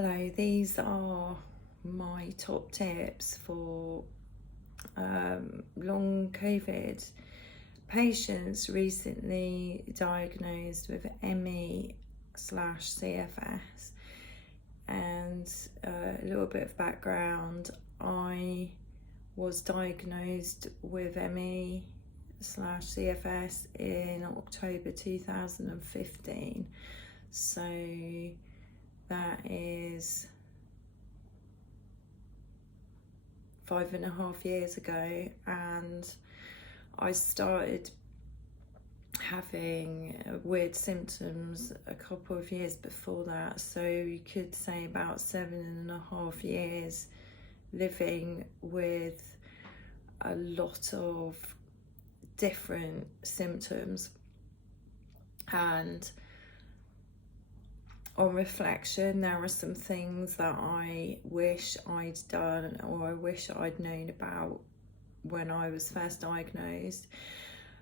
Hello, these are my top tips for long COVID patients recently diagnosed with ME/CFS. And a little bit of background, I was diagnosed with ME/CFS in October 2015. So that is 5.5 years ago, and I started having weird symptoms a couple of years before that. So you could say about 7.5 years living with a lot of different symptoms. And on reflection, there are some things that I wish I'd done, or I wish I'd known about when I was first diagnosed.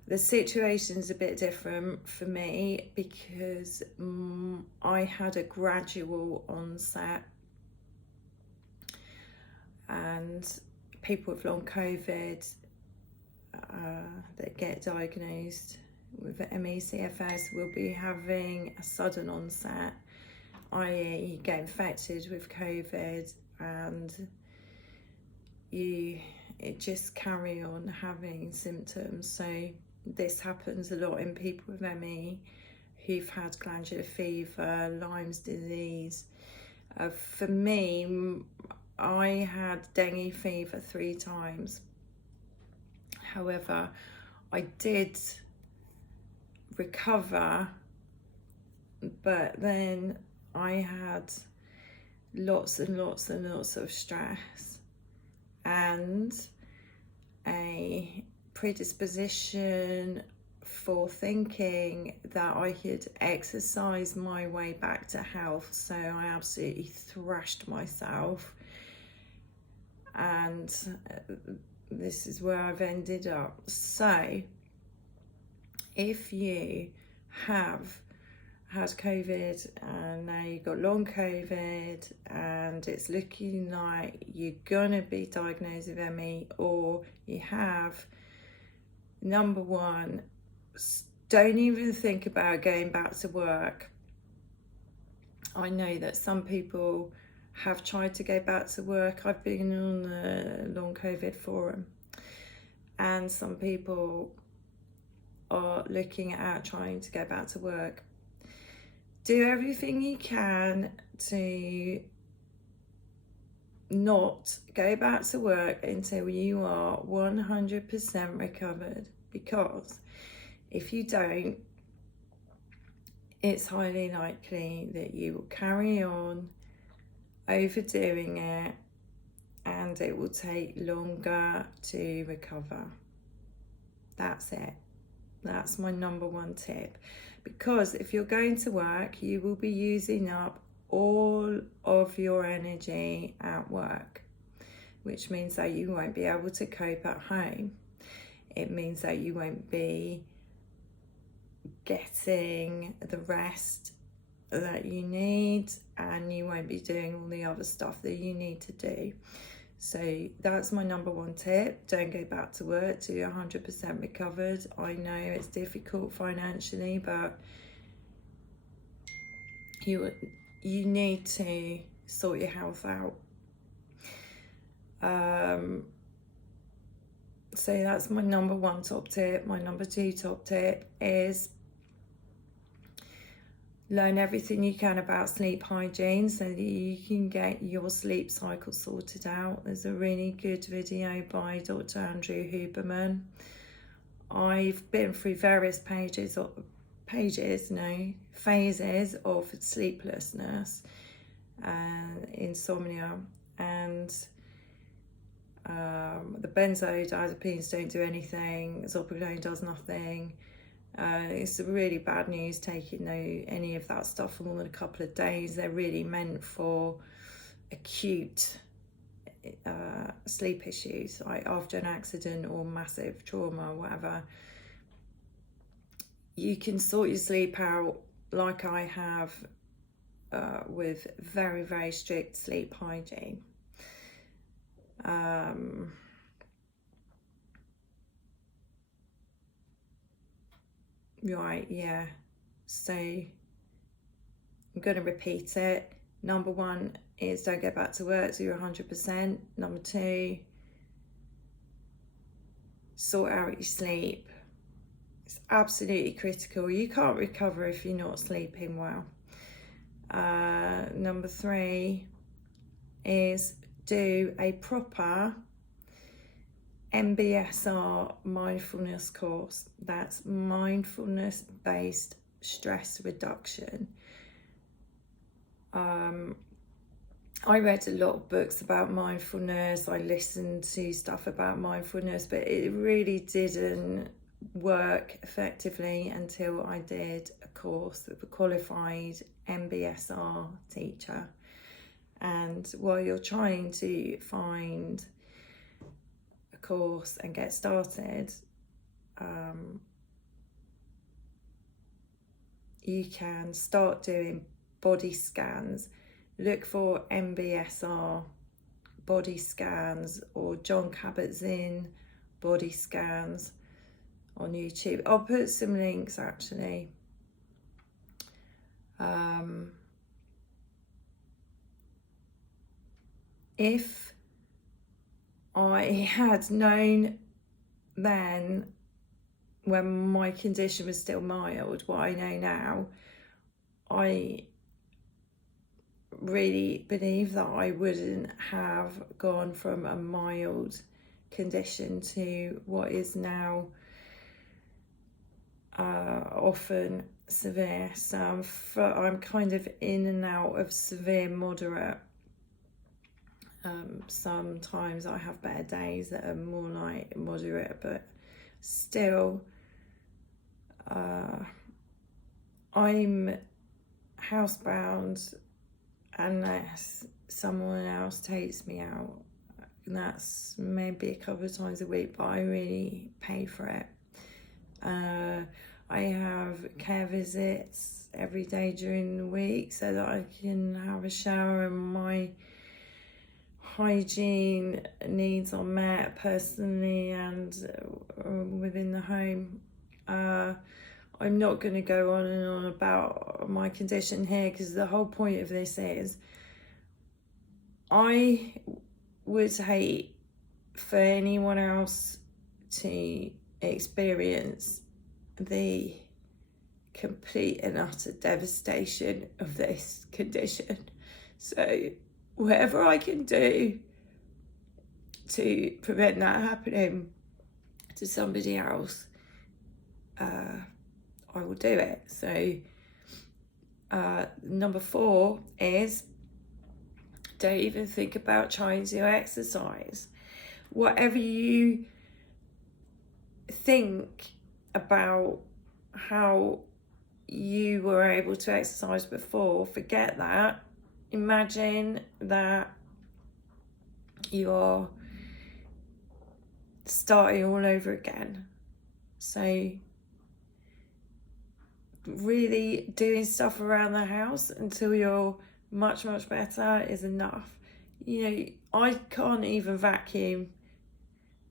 The situation's a bit different for me because I had a gradual onset, and people with long COVID that get diagnosed with ME/CFS will be having a sudden onset, i.e. you get infected with COVID and it just carry on having symptoms. So this happens a lot in people with ME who've had glandular fever, Lyme's disease. For me, I had dengue fever 3 times. However, I did recover, but then I had lots and lots and lots of stress and a predisposition for thinking that I could exercise my way back to health. So I absolutely thrashed myself, and this is where I've ended up. So if you have had COVID and now you've got long COVID and it's looking like you're gonna be diagnosed with ME, or you have, number one, don't even think about going back to work. I know that some people have tried to go back to work. I've been on the long COVID forum, and some people are looking at trying to go back to work. Do everything you can to not go back to work until you are 100% recovered, because if you don't, it's highly likely that you will carry on overdoing it and it will take longer to recover. That's it. That's my number one tip. Because if you're going to work, you will be using up all of your energy at work, which means that you won't be able to cope at home. It means that you won't be getting the rest that you need, and you won't be doing all the other stuff that you need to do. So that's my number one tip. Don't go back to work till you're 100% recovered. I know it's difficult financially, but you need to sort your health out. So that's my number one top tip. My number 2 top tip is learn everything you can about sleep hygiene so that you can get your sleep cycle sorted out. There's a really good video by Dr. Andrew Huberman. I've been through various phases of sleeplessness and insomnia, and the benzodiazepines don't do anything, zolpidem does nothing. It's really bad news taking any of that stuff for more than a couple of days. They're really meant for acute sleep issues, like after an accident or massive trauma or whatever. You can sort your sleep out like I have with very, very strict sleep hygiene. Right, yeah. So I'm going to repeat it. Number 1 is don't go back to work till you're 100%. Number 2, sort out your sleep. It's absolutely critical. You can't recover if you're not sleeping well. Number 3 is do a proper MBSR mindfulness course. That's mindfulness based stress reduction. I read a lot of books about mindfulness. I listened to stuff about mindfulness, but it really didn't work effectively until I did a course with a qualified MBSR teacher. And while you're trying to find a course and get started, you can start doing body scans. Look for MBSR body scans or Jon Kabat Zinn body scans on YouTube. I'll put some links actually. If I had known then, when my condition was still mild, what I know now, I really believe that I wouldn't have gone from a mild condition to what is now often severe. So I'm kind of in and out of severe moderate. Sometimes I have better days that are more like moderate, but still I'm housebound unless someone else takes me out, and that's maybe a couple of times a week, but I really pay for it. I have care visits every day during the week so that I can have a shower and my hygiene needs are met personally and within the home. I'm not going to go on and on about my condition here, because the whole point of this is I would hate for anyone else to experience the complete and utter devastation of this condition. So whatever I can do to prevent that happening to somebody else, I will do it. So number 4 is don't even think about trying to exercise. Whatever you think about how you were able to exercise before, forget that. Imagine that you're starting all over again. So really doing stuff around the house until you're much, much better is enough. You know, I can't even vacuum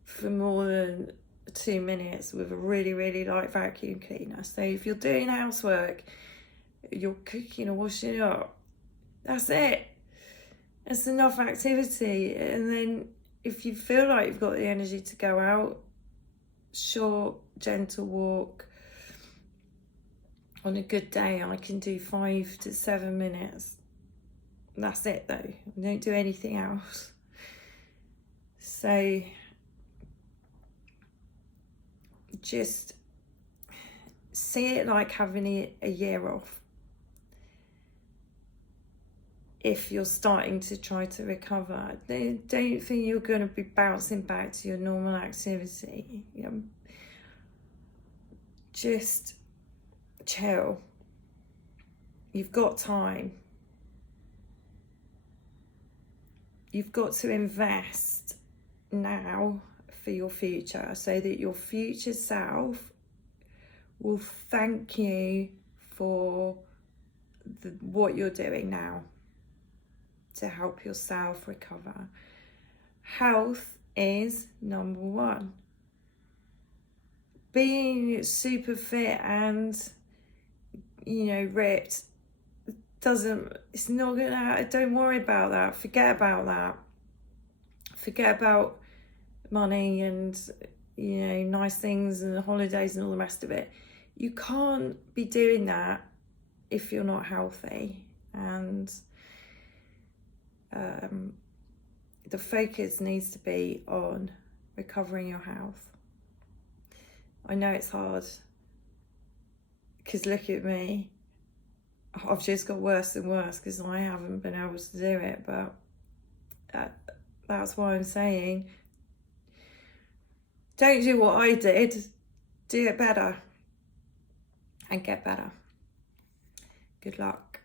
for more than 2 minutes with a really, really light vacuum cleaner. So if you're doing housework, you're cooking or washing up, that's it. It's enough activity. And then if you feel like you've got the energy to go out, short, gentle walk. On a good day, I can do 5 to 7 minutes. That's it though. I don't do anything else. So just see it like having a year off. If you're starting to try to recover, don't think you're going to be bouncing back to your normal activity. You know, just chill. You've got time. You've got to invest now for your future so that your future self will thank you for what you're doing now to help yourself recover. Health is number one. Being super fit and, ripped it's not gonna, don't worry about that. Forget about that. Forget about money and, nice things and holidays and all the rest of it. You can't be doing that if you're not healthy. And the focus needs to be on recovering your health. I know it's hard, because look at me. I've just got worse and worse because I haven't been able to do it, but that's why I'm saying, don't do what I did, do it better and get better. Good luck.